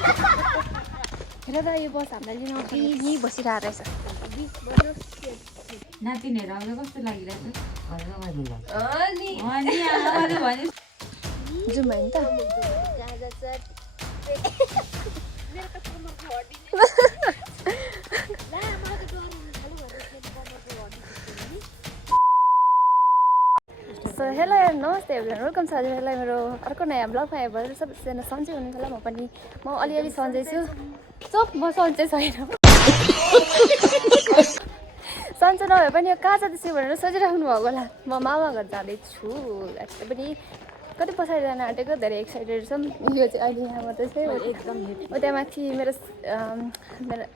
हेर त यो बस हामीलाई लिन आउँछ यहीँ बसिरहेको रहेछ नातिनीहरू आउँदा कस्तो लागिरहेछ जाउँ भयो नि त हेलो नमस्ते एभ्रिवान वेलकम छ हजुरहरूलाई मेरो अर्को नयाँ ब्लगमा आयो भनेर सबैजना सन्चै हुनुहुन्छ होला म अलिअलि सन्चै छु चुप म सन्चै छैन सन्चो नभए पनि यो कहाँ जाँदैछु भनेर सोचिराख्नु भएको होला म मामा घर जाँदैछु एक्चुअली पनि कति पछाडि जान आँटेको धेरै एक्साइटेड छौँ यो चाहिँ अहिले यहाँ मात्रै चाहिँ एकदम त्यहाँ माथि मेरो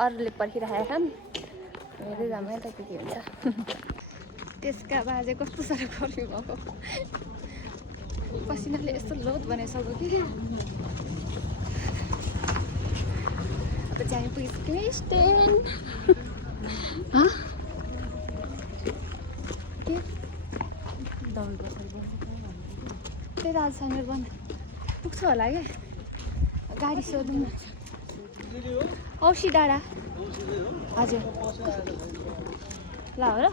अरूले पर्खिराखेका छन् हेर्दै जाम है त के हुन्छ त्यसका बाजे कस्तो साह्रो गर्मी भएको पसिनाले यस्तो लोत बनाइसक्यो कि अब चाहिँ पुगिसक्यो स्ट्यान्ड के त्यही त आज समीर बन्द पुग्छु होला क्या गाडी सोधौँ न औसी डाँडा हजुर ल हो र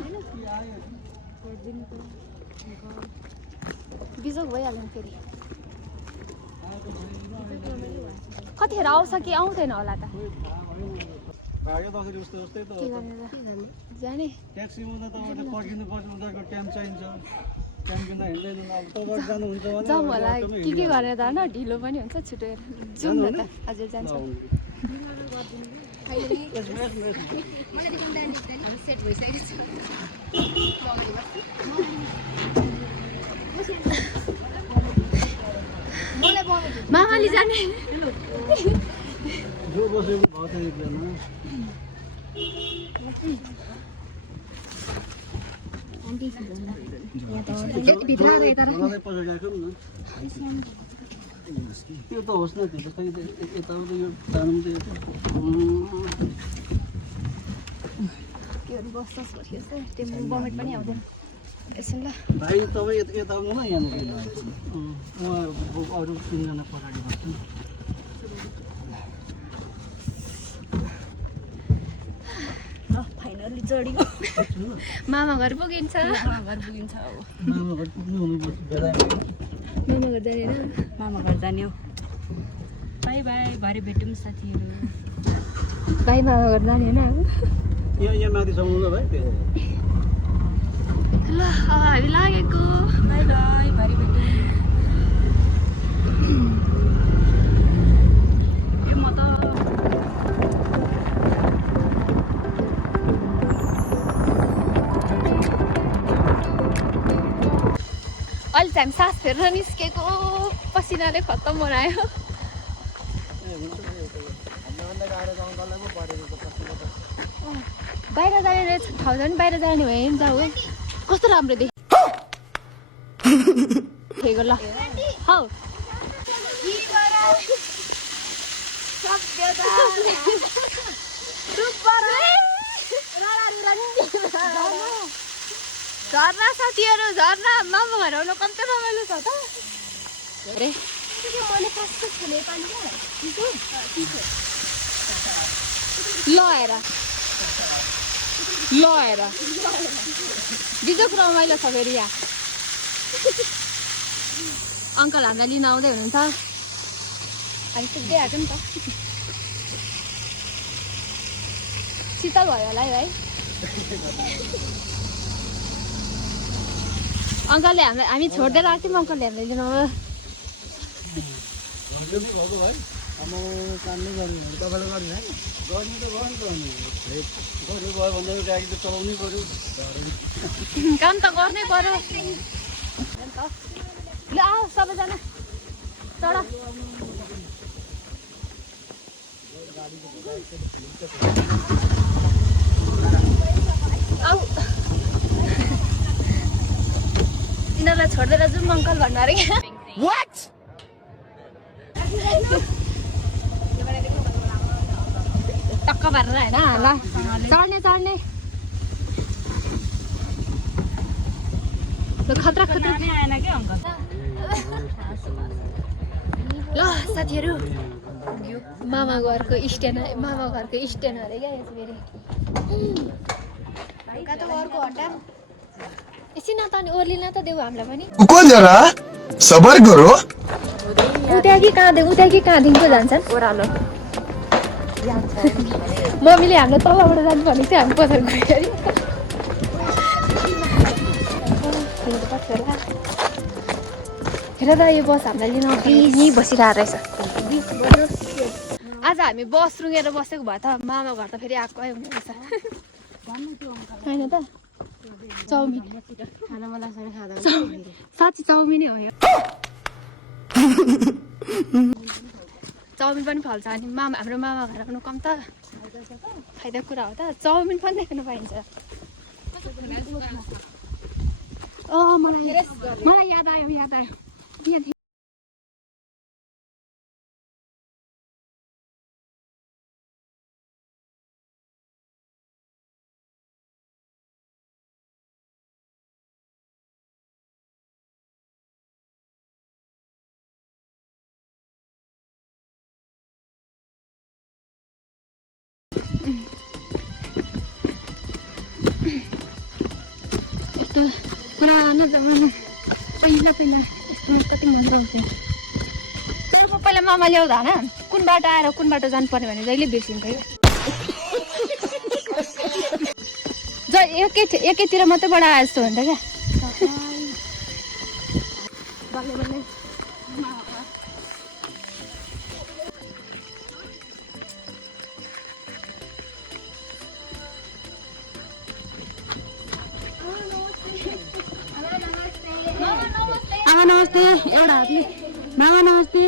बिजोग भइहाल्यो नि फेरि कतिखेर आउँछ कि आउँदैन होला त के गर्ने जाने जाउँ होला के गरेर त न ढिलो पनि हुन्छ छिटो जाउँ न त हजुर जान्छ मामाले जाने त्यो त होस् न त्यो जस्तै यताउता यो जानु त के गर्नु बस्छ त्यो बमेट पनि आउँदैन यसो ल भाइ तपाईँ यता आउनु न यहाँनिर अरू 3 जना पछाडि बस्छु फाइनली चढियो मामा घर पुगिन्छ मामा घर पुग्नु हुनुपर्छ मामा घर जाने होइन मामा घर जाने हो बाई बाई भरे भेटौँ साथीहरू भाइ मामा घर जाने होइन अब यहाँ माथिसम्म ल भाइ ल अब हामी लागेको बाई बाई भरे भेटौँ म त अहिले चाहिँ हामी सास फेर्न निस्केको पसिनाले खत्तम बनायो बाहिर जाने ठाउँ छ नि बाहिर जाने भयो नि जाऊ कस्तो राम्रो देखेको ल हौ झर्ना साथीहरू झर्ना मामा घर आउनु कस्तो रमाइलो छ त अरे ल हेर बिजोक रमाइलो छ फेरि यहाँ अङ्कल हामीलाई लिन आउँदै हुनुहुन्छ हामी पुग्दै आएको नि त शीतल भयो होला है अङ्कलले हामीलाई हामी छोड्दै राख्थ्यौँ अङ्कलले हामीलाई लिनु काम त गर्नै पर्यो ल आऊ सबैजना चढ आऊ यिनीहरूलाई छोडेर जाउँ अङ्कल भन्नु अरे टक्क पारेर होइन ल चढ्ने खतरा आएन क्या अङ्कल ल साथीहरू मामा घरको स्ट्यान्ड अरे क्या यो फेरि कता अर्को हटा एकछिन न त अनि ओर्लिन त देऊ हामीलाई पनि रुको जरा सबर करो उता कि कहाँदेखिको जान्छन् ओह्रालो मम्मीले हामीलाई तलबाट जानु भनेको थियो हामी पछाडि गयो अरे हेर त यो बस हामीलाई लिन यहीँ बसिरहेको रहेछ आज हामी बस रुँगेर बसेको भए त मामा घर त फेरि आएकै हुने रहेछ होइन त चाउमिन साँच्ची चाउमिनै हो यो चाउमिन पनि फल्छ अनि हाम्रो मामा घर आउनु कम त फाइदा कुरा हो त चाउमिन पनि देख्न पाइन्छ मलाई याद आयो यस्तो पुरानो जमाना पहिला कति मजा आउँथ्यो पहिला मामा ल्याउँदा होइन कुन बाटो आएर कुन बाटो जानुपर्ने भने जहिले बिर्सिन्थ्यो एकैतिर मात्रै बाट आए जस्तो हुन्छ क्या आमा नमस्ते एउटा हातले मामा नमस्ते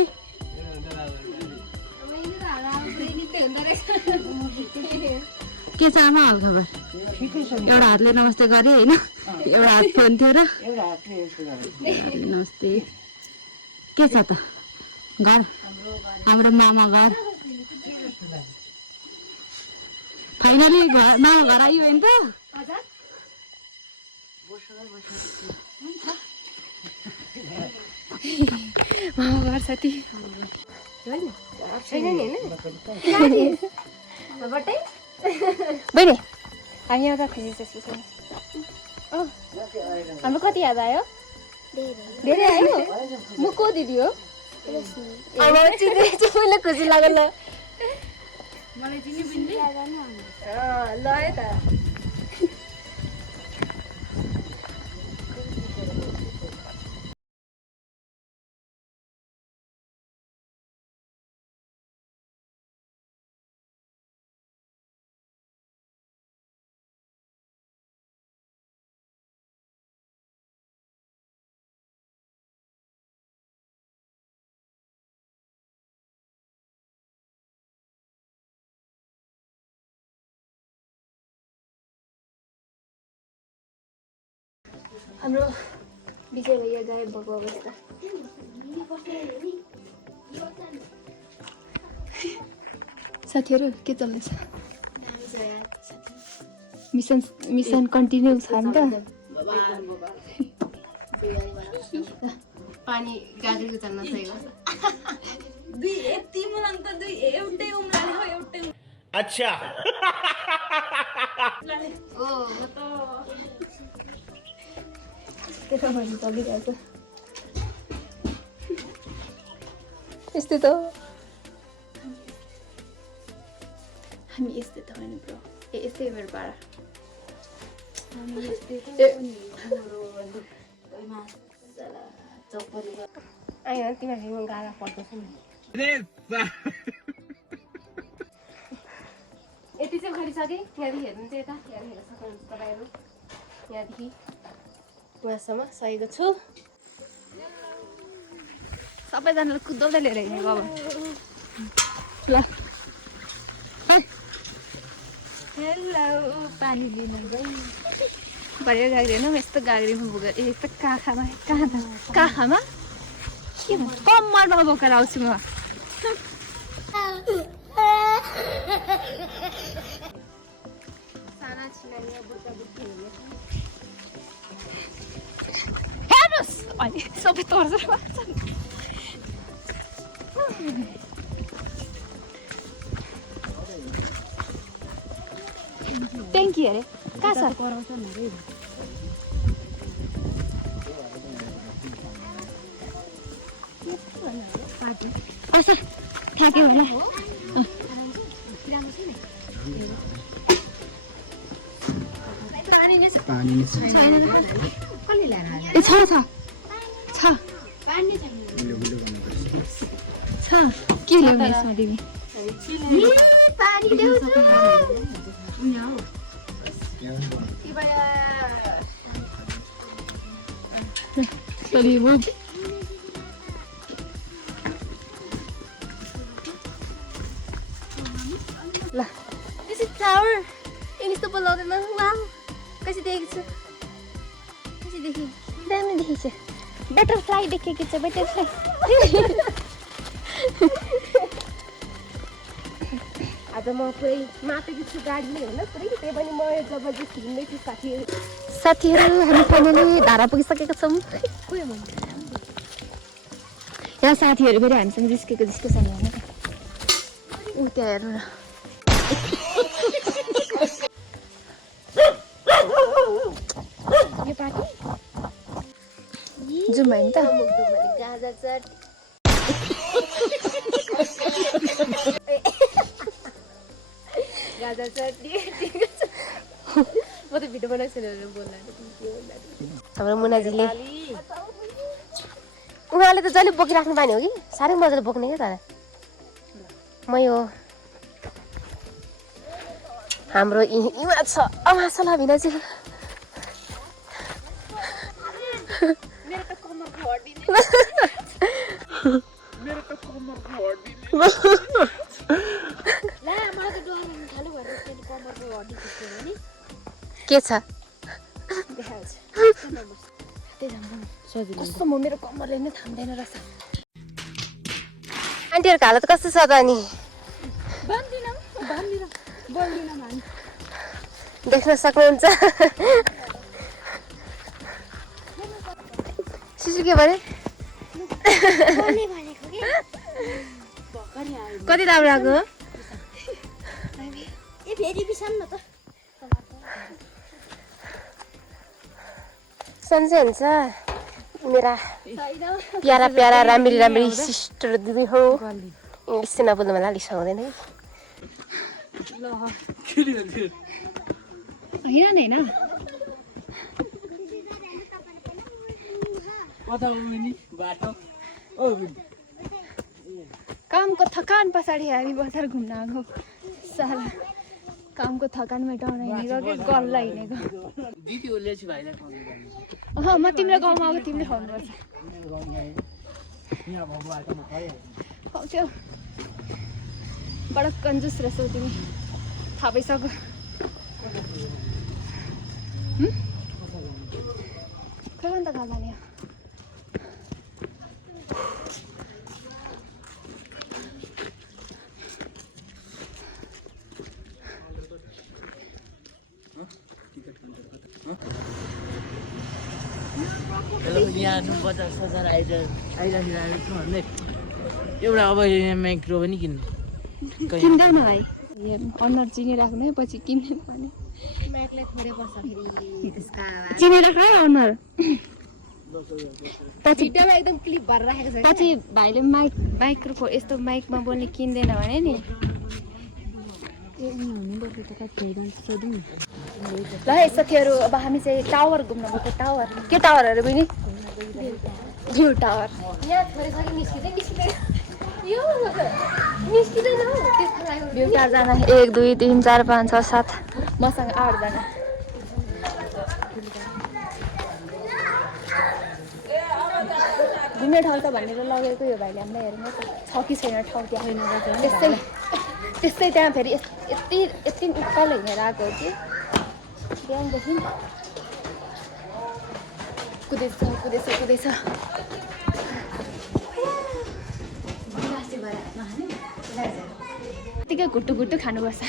के छ आमा हालखबर एउटा हातले नमस्ते गरे होइन एउटा हात फोन थियो र नमस्ते के छ त घर हाम्रो मामा घर फाइनली मामा घर आयो होइन त मामा घर साथी बहिनी हामी एउटा खुसी छ हाम्रो कति याद आयो धेरै आयो म को दिदी हो मैले खुसी लागेन मलाई चिनी बिन्दी ल है त हाम्रो विजय भैया गायब भएको अवस्था साथीहरू के चल्दैछ मिसन कन्टिन्यू छ नि त पानी गाग्रीको चल्न सकेको अच्छा चलिरहेछ यस्तै त हामी यस्तै त होइन ब्रो यस्तै मेरो पारा तिमीहरू गाला पर्दछ नि यति चाहिँ गरिसकेँ यहाँदेखि हेर्नु चाहिँ यता यहाँ हेर्न सक्नुहुन्छ तपाईँहरू यहाँदेखि उहाँसम्म सकेको छु सबैजनाले कुदाउँदै लिएर हिँडेको अब ल हेलो पानी लिनु भरे गाग्री हेर्नु यस्तो गाग्रीमा बोकेर यस्तो काखामा काखामा के भन्छ कम्मरमा बोकेर आउँछु म साना छिनानी बुढा बुढी हेर्नुहोस् अहिले सबै तर्छ ट्याङ्की अरे कहाँ छ अच्छा थाक्यो होला ए छ के ल्याउने यसमा तिमी ल This is tower. Ini tuh pelautan wow. Kasih देखेको छु कसरी देखेँ दामी देखेको छ बटरफ्लाई देखेको छ बटरफ्लाई आज म पुरै मातेको छु गाडीले होइन पुरै त्यही पनि म जबरजस्ती हिँड्दैछु साथीहरू हामी फाइनली धारा पुगिसकेका छौँ यहाँ साथीहरू फेरि हामीसँग जिस्केको जस्तो छ होइन ऊ त्यहाँ हेर्नु न यो पार्टी जाउँ होइन त गाजा चट गाजा चटनी म त भिडियो बनाएको छैन बोल्दा हाम्रो मुनाजीले उहाँले त जहिले बोकिराख्नु पानी हो कि साह्रै मजाले बोक्ने क्या तर म यो हाम्रो इमा छ अमासला भिना चाहिँ के छ कस्तो म मेरो कम्मरले नै थाम्दैन रहेछ आन्टीहरूको हालत कस्तो छ त अनि देख्न सक्नुहुन्छ शिशु के भने कति राम्रो आएको सन्चै हुन्छ मेरा प्यारा प्यारा राम्री राम्री सिस्टर दिदी हो इङ्ग्लिस चाहिँ नबोल्नु मलाई अलिक सुहाउँदैन होइन होइन कामको थकान पछाडि हामी बजार घुम्न आएको साला कामको थकान मेटाउन हिँडेको कि गल्ल हिँडेको म तिम्रो गाउँमा आएको तिमीले खुवाउनुपर्छ खुवाउँछौ बडा कन्जुस रहेछौ तिमी थाहा भइसक्यो खै अन्त कहाँ जाने हो यहाँ बजार सजार आइराखेको छु भन्दै एउटा अब माइक्रो पनि किन्नु किन्दा न भाइ अनुहार चिनिराख्नु है पछि किन्ने भने चिनिराख है अनुहार पछि एकदम क्लिप भएर राखेको छ पछि भाइले माइक्रोफोन यस्तो माइकमा बोल्ने किन्दैन भने नि ल है साथीहरू अब हामी चाहिँ टावर घुम्न गएको टावर के टावरहरू पनि भ्यू टावर यहाँ छोडेर निस्किँदैन यो निस्किँदैन हौ त्यसको लागि भ्यू टावर जान 1 2 3 4 5 6 7 मसँग 8 जना घुम्ने ठाउँ त भनेर लगेको यो भाइले हामीलाई हेर्नु छ कि छैन ठाउँ त्यहाँ त्यस्तै त्यहाँ फेरि यति उकालो हिँडेर आएको हो कि बिहानदेखि कुदेछ यतिकै घुट्टु खानुपर्छ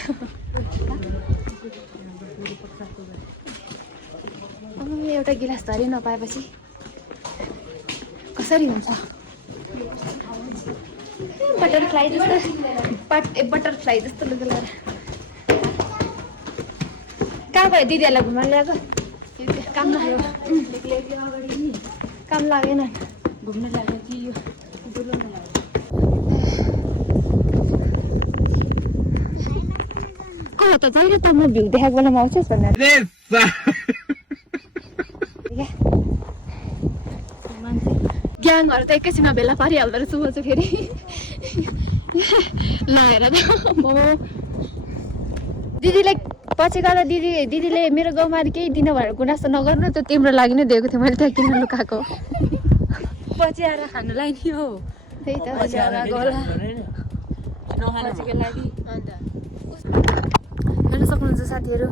एउटा गिलास धरि नपाएपछि कसरी हुन्छ बटरफ्लाई जस्तो लुगा लगाएर आएको दिदीहरूलाई घुमाउनु ल्याएको काम लाग्यो काम लागेन घुम्न लाग्यो कि यो कहाँ त जहिले त म भ्यू देखाएको बेलामा आउँछु भनेर ग्याङहरू त एकैछिनमा भेला पारिहाल्दो रहेछ म चाहिँ फेरि लागेर त म दिदीले पछि गएर दिदीले मेरो गाउँमा केही दिन भनेर गुनासो नगर्नु त्यो तिम्रो लागि नै दिएको थियो मैले त्यहाँ किन लुकाएको पछि आएर खानुलाई नि हो त्यही त पछि आएर होला हेर्न सक्नुहुन्छ साथीहरू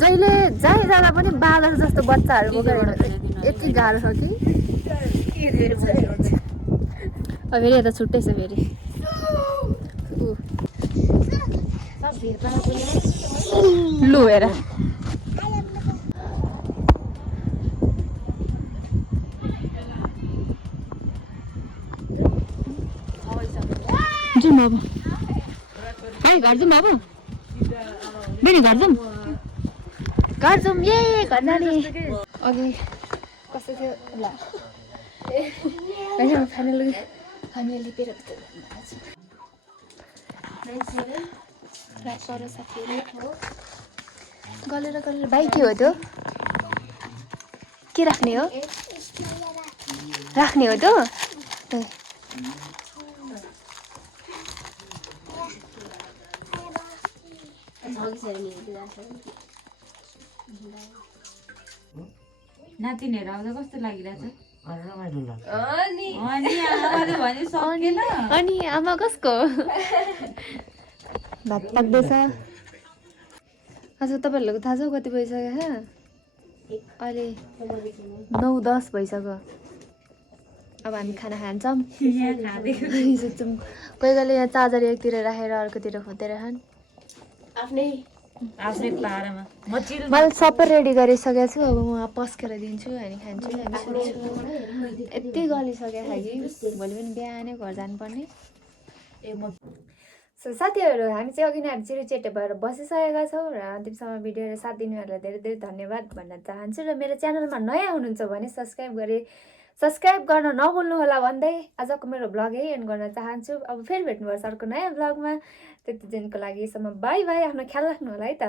जहिले जहीँ जाँदा पनि बाँदर जस्तो बच्चाहरू बोकेर यति गाह्रो छ कि अब फेरि यता छुट्टै छ फेरि लु हेर जाउँ अब है घर जाउँ अब बेनी घर जाउँ घर जाउँ ए घर जाने अघि कस्तो थियो ल होइन फाइनली लिपेर साथीहरू गलेर भाइ के हो त्यो के राख्ने हो त्यो नातिनीहरू आउँदा कस्तो लागिरहेछ रमाइलो लाग्छ अनि आमा कसको भात पाक्दैछ अच्छा तपाईँहरूको थाहा छ कति भइसक्यो अहिले 9-10 भइसक्यो अब हामी खाना खान्छौँ सोध्छौँ कोही कोहीले यहाँ चार्जर एकतिर राखेर अर्कोतिर खोतेर खान् आफ्नै पारामा मैले सबै रेडी गरिसकेको छु अब म पस्केर दिन्छु अनि खान्छु अनि सुत्छु यति गलिसकेको छ कि भोलि पनि बिहानै घर जानुपर्ने सो साथीहरू हामी चाहिँ अघि नै चिरोचेटे भएर बसिसकेका छौँ र अन्तिमसम्म भिडियो साथ दिनेहरूलाई धेरै धेरै धन्यवाद भन्न चाहन्छु र मेरो च्यानलमा नयाँ हुनुहुन्छ भने सब्सक्राइब गर्न नभुल्नु होला भन्दै आजको मेरो भ्लग यही एन्ड गर्न चाहन्छु अब फेरि भेट्नुपर्छ अर्को नयाँ भ्लगमा त्यति दिनको लागि यसम्म बाई बाई आफ्नो ख्याल राख्नु होला है त